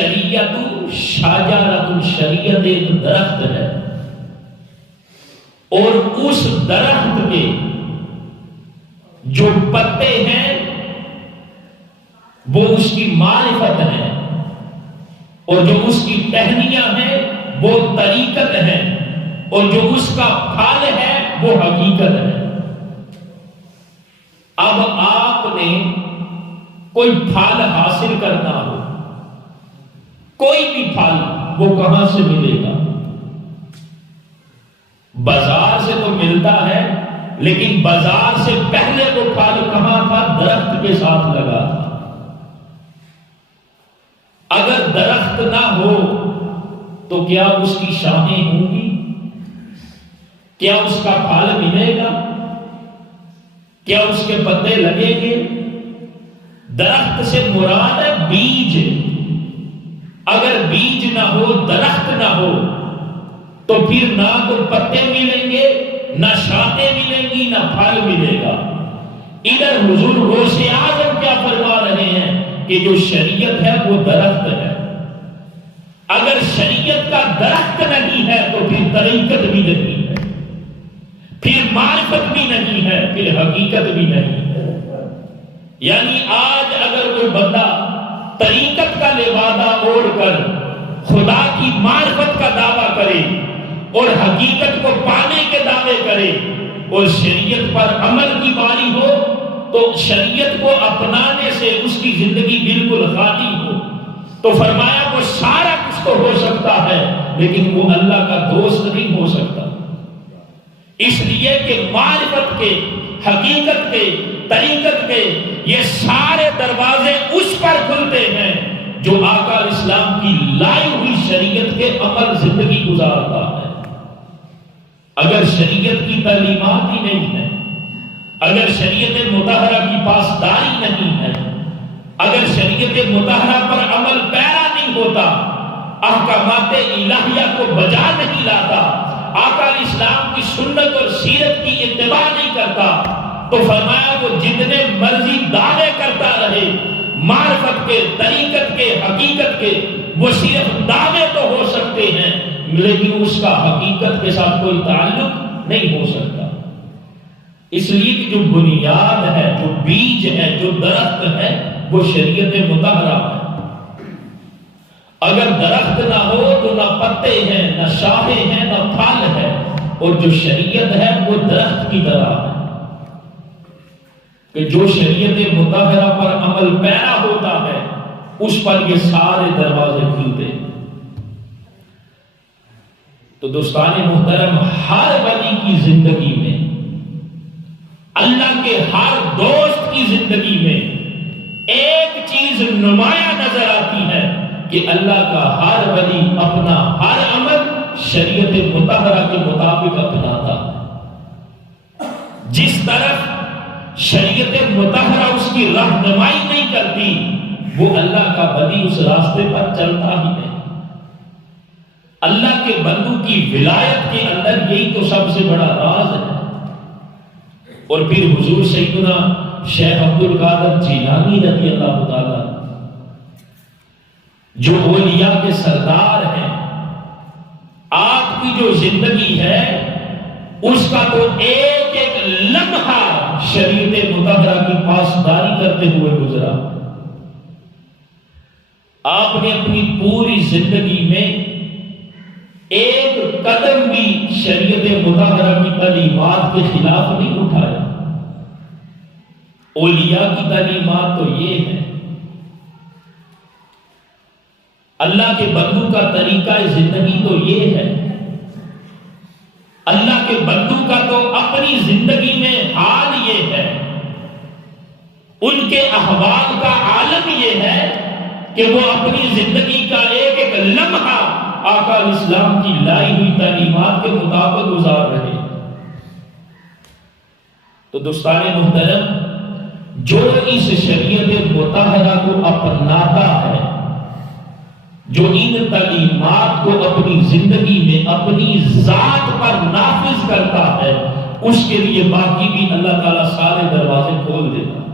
الشریعت شجرۃ، شریعت ایک درخت ہے، اور اس درخت کے جو پتے ہیں وہ اس کی معرفت ہے، اور جو اس کی ٹہنیاں ہیں وہ طریقت ہے، اور جو اس کا پھل ہے وہ حقیقت ہے۔ اب آپ نے کوئی پھل حاصل کرنا ہو، کوئی بھی پھل، وہ کہاں سے ملے گا؟ بازار سے تو ملتا ہے، لیکن بازار سے پہلے وہ پھل کہاں تھا؟ درخت کے ساتھ لگا تھا۔ اگر درخت نہ ہو تو کیا اس کی شاخیں ہوں گی؟ کیا اس کا پھل ملے گا؟ کیا اس کے پتے لگیں گے؟ درخت سے مراد ہے بیج۔ اگر بیج نہ ہو، درخت نہ ہو، تو پھر نہ کوئی پتے ملیں گے، نہ شاخیں ملیں گی، نہ پھل ملے گا۔ ادھر حضور غوث اعظم کیا فرما رہے ہیں کہ جو شریعت ہے وہ درخت ہے۔ اگر شریعت کا درخت نہیں ہے تو پھر طریقت بھی نہیں ہے، پھر معرفت بھی نہیں ہے، پھر حقیقت بھی نہیں ہے۔ یعنی آج اگر کوئی بندہ طریقت کا لبادہ اوڑھ کر خدا کی معرفت کا دعویٰ کرے اور حقیقت کو پانے کے دعوے کرے، اور شریعت پر عمل کی باری ہو تو شریعت کو اپنانے سے اس کی زندگی بالکل خالی ہو، تو فرمایا وہ سارا کچھ تو ہو سکتا ہے لیکن وہ اللہ کا دوست نہیں ہو سکتا۔ اس لیے کہ معرفت کے، حقیقت کے، طریقت کے یہ سارے دروازے اس پر کھلتے ہیں جو آقا اسلام کی لائی ہوئی شریعت کے عمل زندگی گزارتا ہے۔ اگر شریعت کی تعلیمات ہی نہیں ہے، اگر شریعت مطہرہ کی پاسداری نہیں ہے، اگر شریعت مطہرہ پر عمل پیرا نہیں ہوتا، احکامات الہیہ کو بجا نہیں لاتا، آقا اسلام کی سنت اور سیرت کی اتباع نہیں کرتا، تو فرمایا وہ جتنے مرضی دعوے کرتا رہے معرفت کے، طریقت کے، حقیقت کے، وہ صرف دعوے تو ہو سکتے ہیں لیکن اس کا حقیقت کے ساتھ کوئی تعلق نہیں ہو سکتا۔ اس لیے کہ جو بنیاد ہے، جو بیج ہے، جو درخت ہے، وہ شریعت مطہرہ ہے۔ اگر درخت نہ ہو تو نہ پتے ہیں، نہ شاخیں ہیں، نہ پھل ہے، اور جو شریعت ہے وہ درخت کی طرح ہے کہ جو شریعت مطہرہ پر عمل پیرا ہوتا ہے اس پر یہ سارے دروازے کھلتے ہیں۔ تو دوستان محترم، ہر ولی کی زندگی میں، اللہ کے ہر دوست کی زندگی میں ایک چیز نمایاں نظر آتی ہے کہ اللہ کا ہر ولی اپنا ہر عمل شریعت مطہرہ کے مطابق اپناتا ہے۔ جس طرف شریعت مطہرہ اس کی رہنمائی نہیں کرتی، وہ اللہ کا ولی اس راستے پر چلتا ہی نہیں۔ اللہ کے بندوں کی ولایت کے اندر یہی تو سب سے بڑا راز ہے۔ اور پھر حضور سیدنا شیخ عبد القادر جیلانی رضی اللہ تعالیٰ جو اولیاء کے سردار ہیں، آپ کی جو زندگی ہے اس کا تو ایک ایک لمحہ شریعت مطہرہ کی پاسداری کرتے ہوئے گزرا۔ آپ نے اپنی پوری زندگی میں ایک قدم بھی شریعت مطہرہ کی تعلیمات کے خلاف نہیں اٹھایا۔ اولیاء کی تعلیمات تو یہ ہے، اللہ کے بندوں کا طریقہ زندگی تو یہ ہے، اللہ کے بندوں کا تو اپنی زندگی میں حال یہ ہے، ان کے احوال کا عالم یہ ہے کہ وہ اپنی زندگی کا ایک ایک لمحہ آقا اسلام کی لائی ہوئی تعلیمات کے مطابق گزار رہے ہیں۔ تو دوستان محترم، جو اس شریعت مطہرہ کو اپناتا ہے، جو ان تعلیمات کو اپنی زندگی میں اپنی ذات پر نافذ کرتا ہے، اس کے لیے باقی بھی اللہ تعالیٰ سارے دروازے کھول دیتا ہے۔